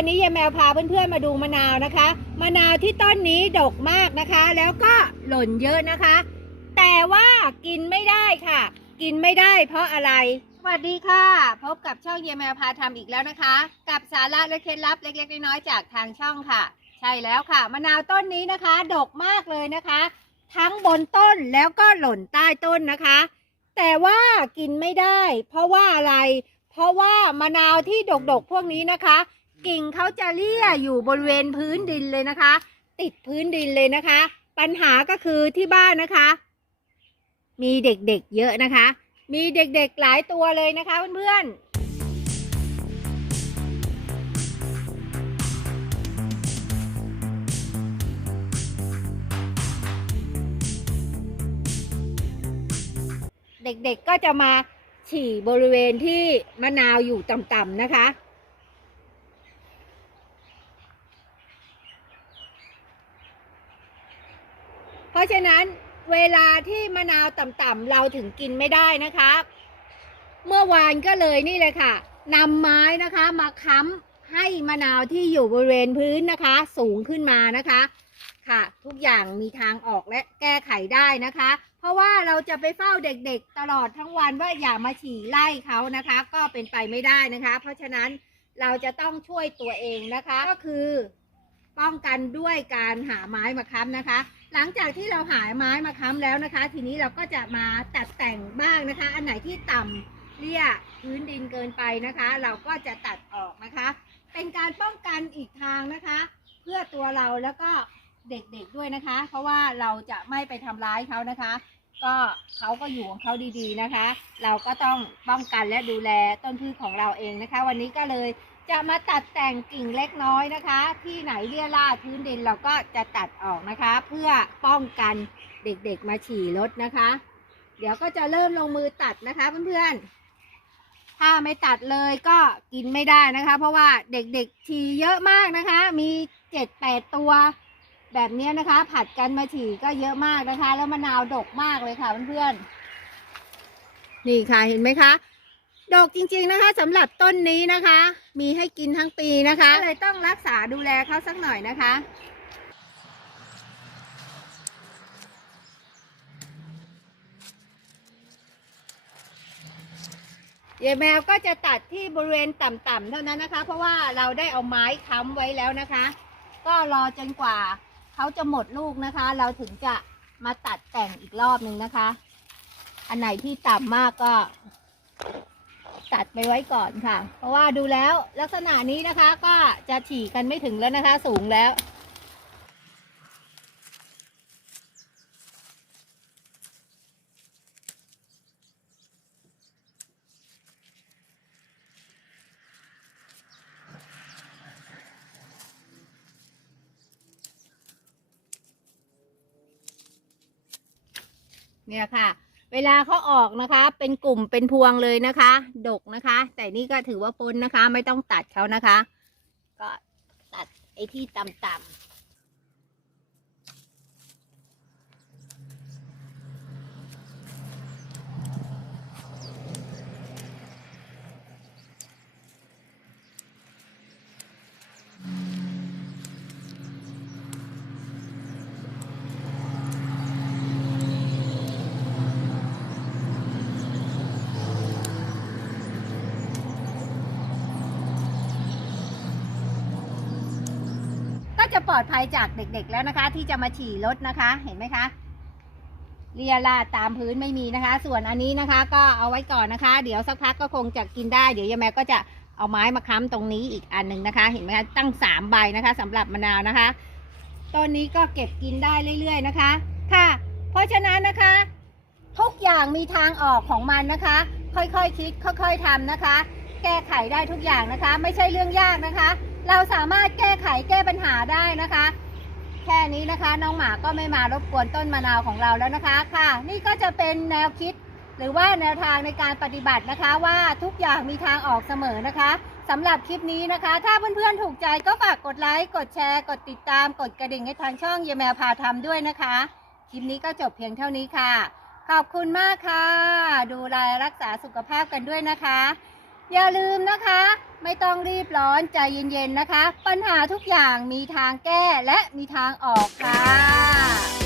ายแมวพาเพื่อนๆมาดูมะนาวนะคะ มะนาวที่ต้นนี้ดกมากนะคะ แล้วก็หล่นเยอะนะคะ แต่ว่ากินไม่ได้ค่ะ กินไม่ได้เพราะอะไร สวัสดีค่ะ พบกับช่องเยายแมวพาทำอีกแล้วนะคะ กับสาระและเคล็ดลับเล็กๆน้อยๆจากทางช่องค่ะ ใช่แล้วค่ะ มะนาวต้นนี้นะคะ ดกมากเลยนะคะ ทั้งบนต้นแล้วก็หล่นใต้ต้นนะคะ แต่ว่ากินไม่ได้ เพราะว่าอะไร เพราะว่ามะนาวที่ดกๆพวกนี้นะคะ กิ่งเขาจะเลี่ยอยู่บริเวณพื้นดินเลยนะคะ ติดพื้นดินเลยนะคะ ปัญหาก็คือที่บ้านนะคะ มีเด็กๆเยอะนะคะ มีเด็กๆหลายตัวเลยนะคะเพื่อนๆเด็กๆก็จะมาฉี่บริเวณที่มะนาวอยู่ต่ำๆนะคะ ราะฉะนั้นเวลาที่มะนาวต่ำๆเราถึงกินไม่ได้นะคะเมื่อวานก็เลยนี่เลยค่ะนำไม้นะคะมาค้ำให้มะนาวที่อยู่บริเวณพื้นนะคะ สูงขึ้นมานะคะ ค่ะ ทุกอย่างมีทางออกและแก้ไขได้นะคะ เพราะว่าเราจะไปเฝ้าเด็กๆ ตลอดทั้งวันว่าอย่ามาฉี่ไล่เขานะคะ ก็เป็นไปไม่ได้นะคะ เพราะฉะนั้นเราจะต้องช่วยตัวเองนะคะ ก็คือ ป้องกันด้วยการหาไม้มาค้ำนะคะ หลังจากที่เราหาไม้มาค้ำแล้วนะคะ ทีนี้เราก็จะมาตัดแต่งบ้างนะคะ อันไหนที่ต่ำเลี่ยพื้นดินเกินไปนะคะ เราก็จะตัดออกนะคะ เป็นการป้องกันอีกทางนะคะ เพื่อตัวเราแล้วก็เด็กๆด้วยนะคะ เพราะว่าเราจะไม่ไปทำร้ายเขานะคะ ก็เขาก็อยู่ของเขาดีๆนะคะ เราก็ต้องป้องกันและดูแลต้นพืชของเราเองนะคะ วันนี้ก็เลย จะมาตัดแต่งกิ่งเล็กน้อยนะคะ ที่ไหนเลี่ยราดพื้นดินเราก็จะตัดออกนะคะ เพื่อป้องกันเด็กๆมาฉี่รถนะคะ เดี๋ยวก็จะเริ่มลงมือตัดนะคะเพื่อนๆถ้าไม่ตัดเลยก็กินไม่ได้นะคะ เพราะว่าเด็กๆฉี่เยอะมากนะคะ มีเจ็ดแปดตัว แบบนี้นะคะ ผัดกันมาฉี่ก็เยอะมากนะคะ แล้วมะนาวดกมากเลยค่ะเพื่อนๆนี่ค่ะเห็นไหมคะ ดกจริงๆนะคะสำหรับต้นนี้นะคะ มีให้กินทั้งปีนะคะเลยต้องรักษาดูแลเขาสักหน่อยนะคะ เยายแมวก็จะตัดที่บริเวณต่ำๆเท่านั้นนะคะ เพราะว่าเราได้เอาไม้ค้ำไว้แล้วนะคะ ก็รอจนกว่าเขาจะหมดลูกนะคะ เราถึงจะมาตัดแต่งอีกรอบหนึ่งนะคะ อันไหนที่ต่ำมากก็ ตัดไปไว้ก่อนค่ะ เพราะว่าดูแล้วลักษณะนี้นะคะก็จะฉี่กันไม่ถึงแล้วนะคะ สูงแล้วเนี่ยค่ะ เวลาเขาออกนะคะ เป็นกลุ่มเป็นพวงเลยนะคะ ดกนะคะ แต่นี่ก็ถือว่าพ้นนะคะ ไม่ต้องตัดเขานะคะ ก็ตัดไอ้ที่ต่ำๆ จะปลอดภัยจากเด็กๆแล้วนะคะ ที่จะมาฉี่รถนะคะ เห็นไหมคะเลียราดตามพื้นไม่มีนะคะ ส่วนอันนี้นะคะ ก็เอาไว้ก่อนนะคะ เดี๋ยวสักพักก็คงจะกินได้เดี๋ยวยายแมวก็จะเอาไม้มาค้ำตรงนี้อีกอันหนึ่งนะคะ เห็นไหมคะตั้งสามใบนะคะสำหรับมะนาวนะคะต้นนี้ก็เก็บกินได้เรื่อย ๆนะคะ ค่ะ เพราะฉะนั้นนะคะ ทุกอย่างมีทางออกของมันนะคะ ค่อยๆคิดค่อย ๆทำนะคะ แก้ไขได้ทุกอย่างนะคะ ไม่ใช่เรื่องยากนะคะ เราสามารถแก้ไขแก้ปัญหาได้นะคะ แค่นี้นะคะน้องหมาก็ไม่มารบกวนต้นมะนาวของเราแล้วนะคะค่ะ นี่ก็จะเป็นแนวคิดหรือว่าแนวทางในการปฏิบัตินะคะว่าทุกอย่างมีทางออกเสมอนะคะสำหรับคลิปนี้นะคะ ถ้าเพื่อนๆถูกใจก็ฝากกดไลค์ กดแชร์ กดติดตาม กดกระดิ่งให้ทางช่องเยายแมวพาทำด้วยนะคะ คลิปนี้ก็จบเพียงเท่านี้ค่ะ ขอบคุณมากค่ะ ดูแลรักษาสุขภาพกันด้วยนะคะ อย่าลืมนะคะ ไม่ต้องรีบร้อนใจเย็นๆนะคะ ปัญหาทุกอย่างมีทางแก้และมีทางออกค่ะ